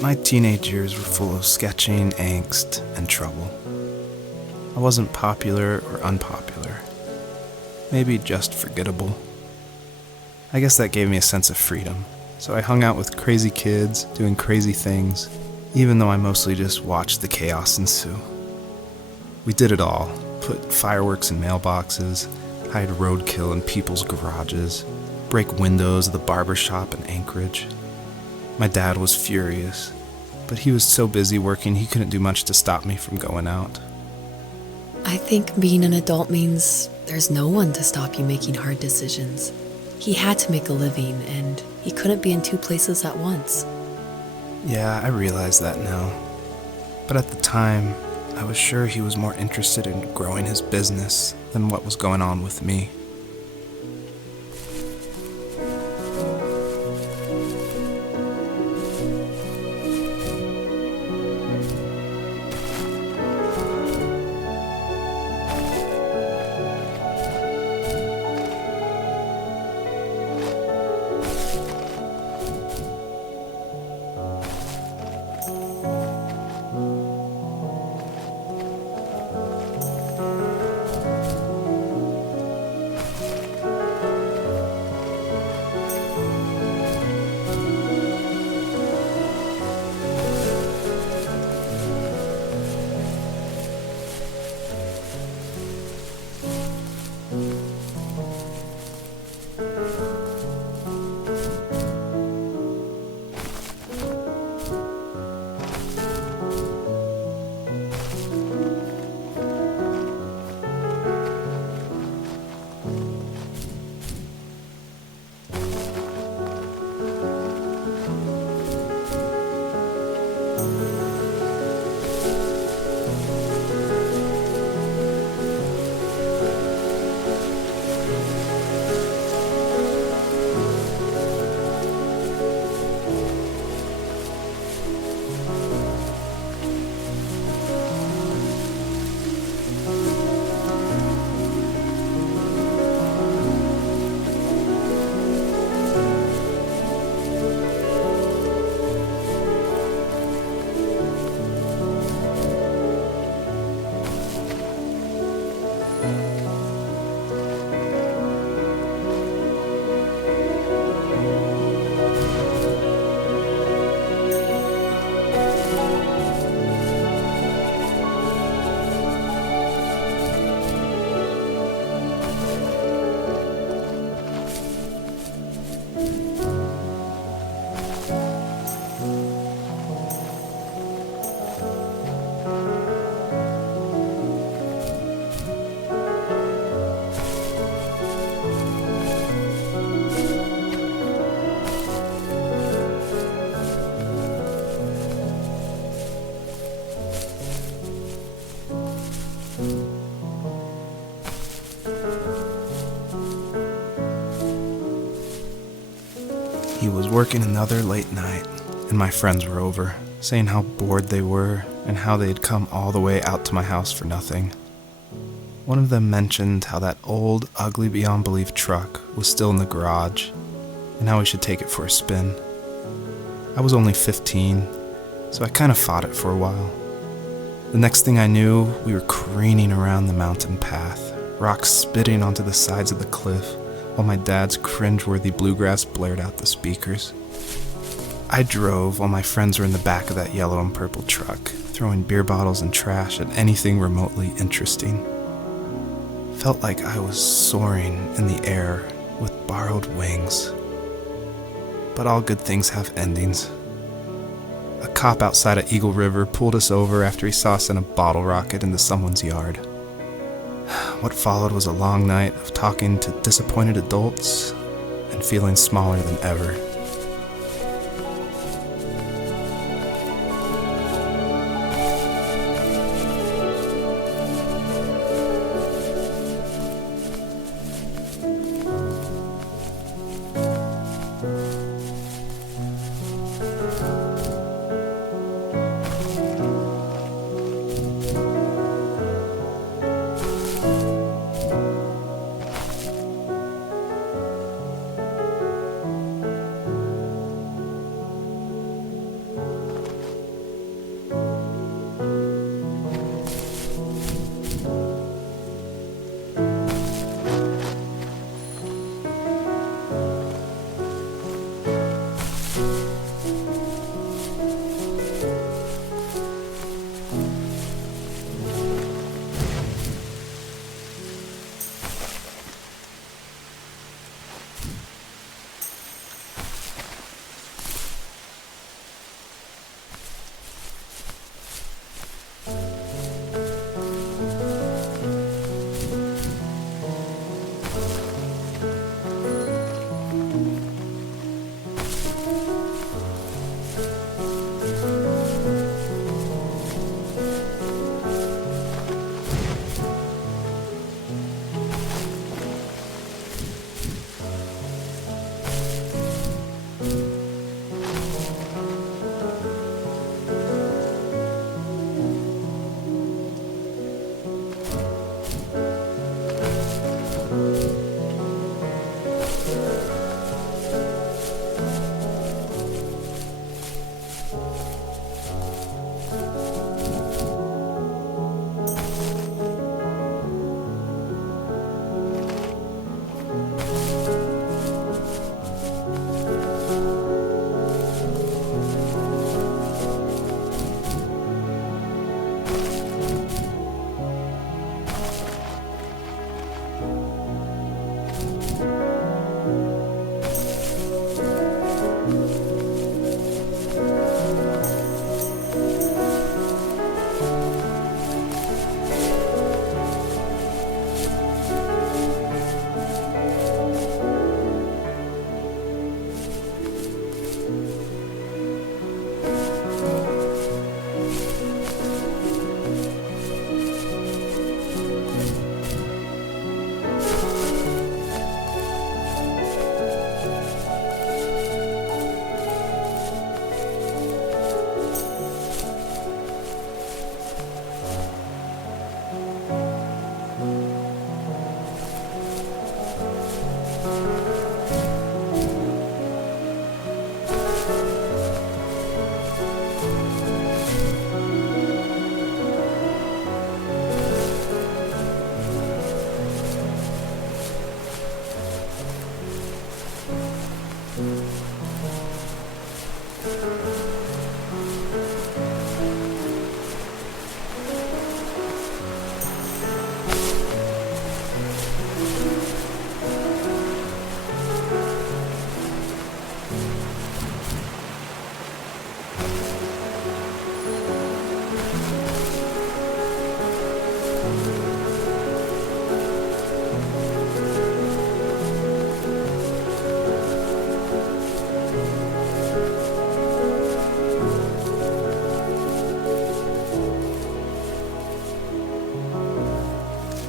My teenage years were full of sketching, angst, and trouble. I wasn't popular or unpopular. Maybe just forgettable. I guess that gave me a sense of freedom, so I hung out with crazy kids, doing crazy things, even though I mostly just watched the chaos ensue. We did it all, put fireworks in mailboxes, hide roadkill in people's garages, break windows of the barber shop in Anchorage. My dad was furious, but he was so busy working he couldn't do much to stop me from going out. I think being an adult means there's no one to stop you making hard decisions. He had to make a living, and he couldn't be in two places at once. Yeah, I realize that now. But at the time, I was sure he was more interested in growing his business than what was going on with me. He was working another late night, and my friends were over, saying how bored they were and how they had come all the way out to my house for nothing. One of them mentioned how that old, ugly beyond belief truck was still in the garage, and how we should take it for a spin. I was only 15, so I kind of fought it for a while. The next thing I knew, we were careening around the mountain path, rocks spitting onto the sides of the cliff, while my dad's cringeworthy bluegrass blared out the speakers. I drove while my friends were in the back of that yellow and purple truck, throwing beer bottles and trash at anything remotely interesting. Felt like I was soaring in the air with borrowed wings. But all good things have endings. A cop outside of Eagle River pulled us over after he saw us in a bottle rocket into someone's yard. What followed was a long night of talking to disappointed adults and feeling smaller than ever.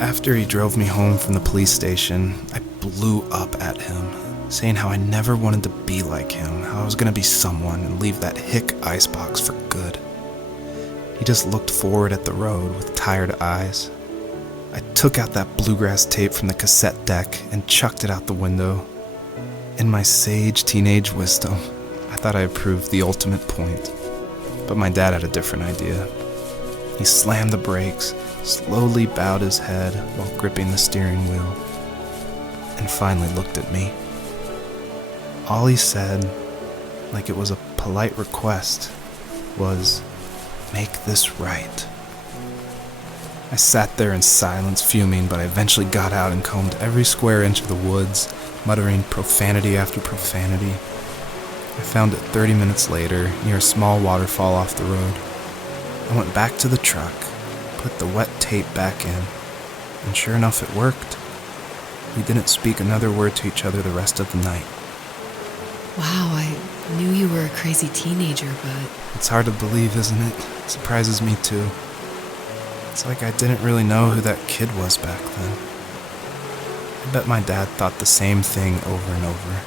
After he drove me home from the police station, I blew up at him, saying how I never wanted to be like him, how I was going to be someone and leave that hick icebox for good. He just looked forward at the road with tired eyes. I took out that bluegrass tape from the cassette deck and chucked it out the window. In my sage teenage wisdom, I thought I had proved the ultimate point, but my dad had a different idea. He slammed the brakes, slowly bowed his head while gripping the steering wheel, and finally looked at me. All he said, like it was a polite request, was, "Make this right." I sat there in silence, fuming, but I eventually got out and combed every square inch of the woods, muttering profanity after profanity. I found it 30 minutes later, near a small waterfall off the road. I went back to the truck, put the wet tape back in, and sure enough it worked. We didn't speak another word to each other the rest of the night. Wow, I knew you were a crazy teenager, but... It's hard to believe, isn't it? It surprises me too. It's like I didn't really know who that kid was back then. I bet my dad thought the same thing over and over.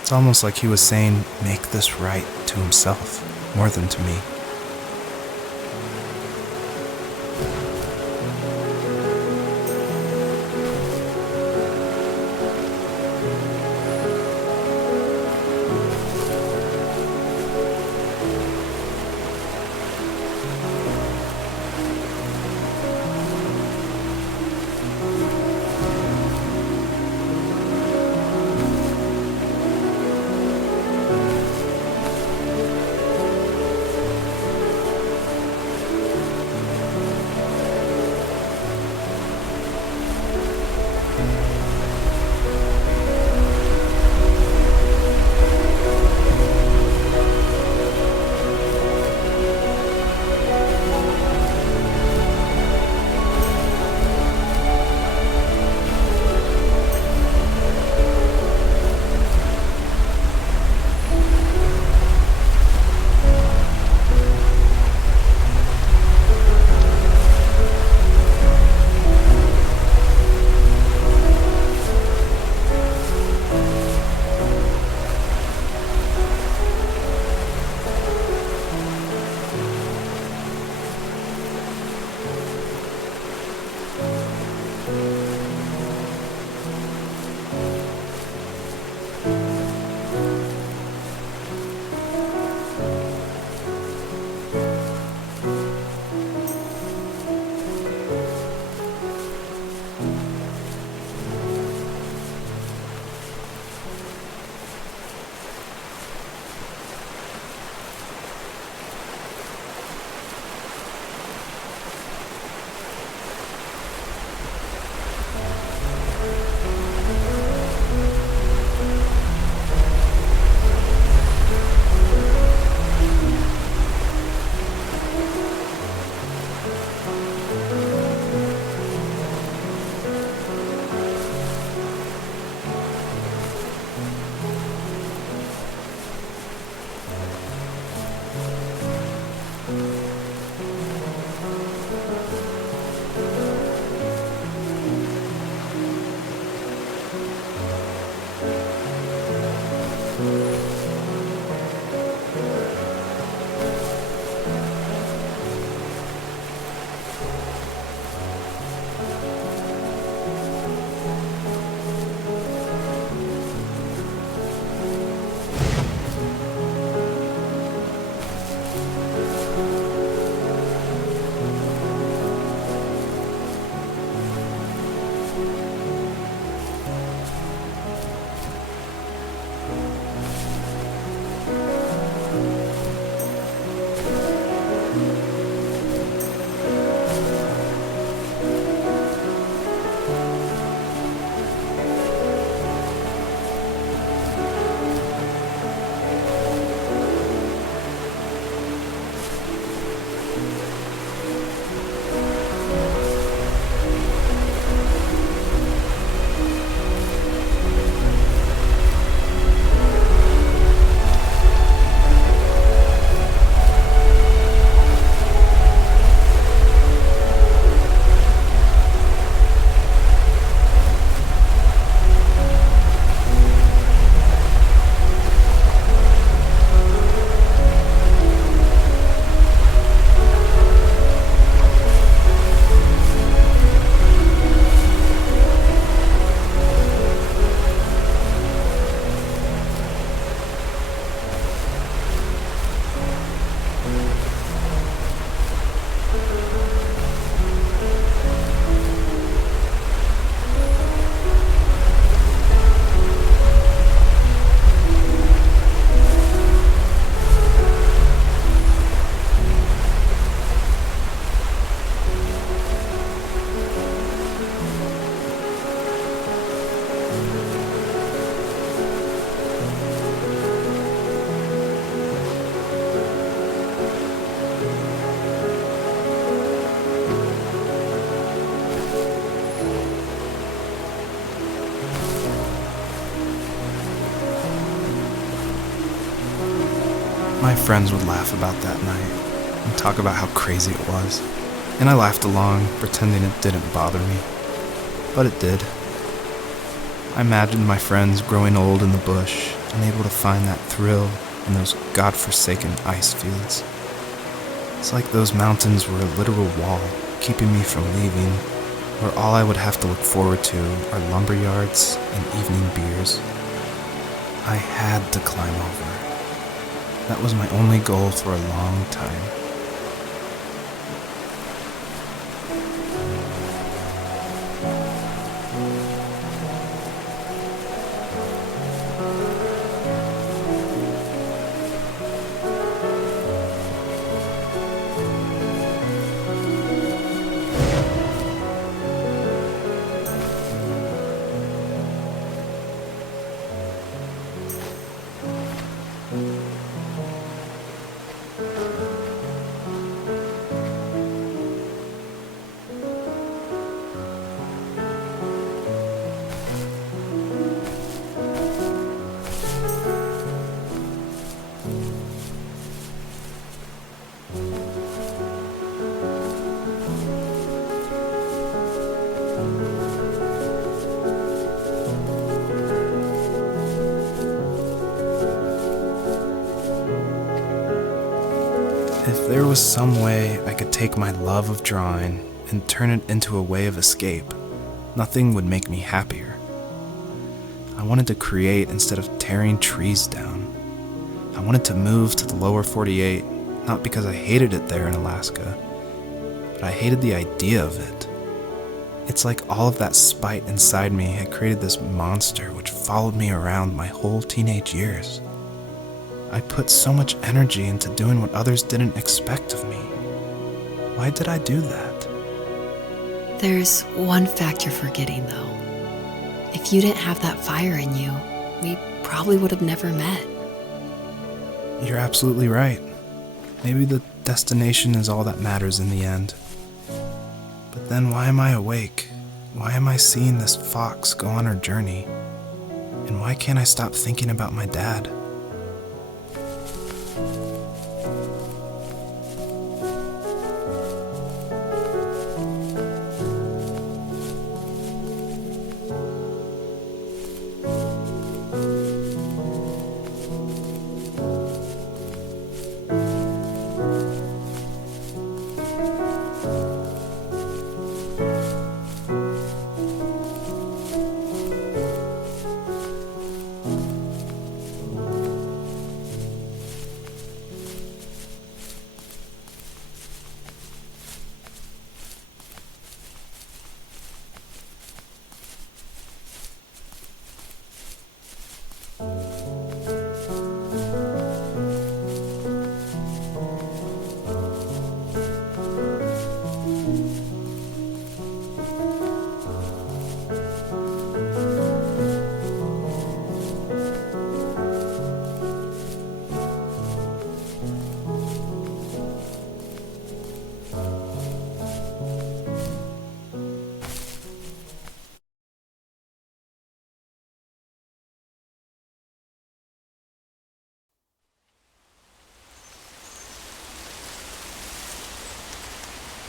It's almost like he was saying, "Make this right," to himself, more than to me. My friends would laugh about that night and talk about how crazy it was, and I laughed along, pretending it didn't bother me. But it did. I imagined my friends growing old in the bush, unable to find that thrill in those godforsaken ice fields. It's like those mountains were a literal wall, keeping me from leaving, where all I would have to look forward to are lumber yards and evening beers. I had to climb over. That was my only goal for a long time. If there was some way I could take my love of drawing and turn it into a way of escape, nothing would make me happier. I wanted to create instead of tearing trees down. I wanted to move to the lower 48, not because I hated it there in Alaska, but I hated the idea of it. It's like all of that spite inside me had created this monster which followed me around my whole teenage years. I put so much energy into doing what others didn't expect of me. Why did I do that? There's one fact you're forgetting, though. If you didn't have that fire in you, we probably would have never met. You're absolutely right. Maybe the destination is all that matters in the end. But then why am I awake? Why am I seeing this fox go on her journey? And why can't I stop thinking about my dad?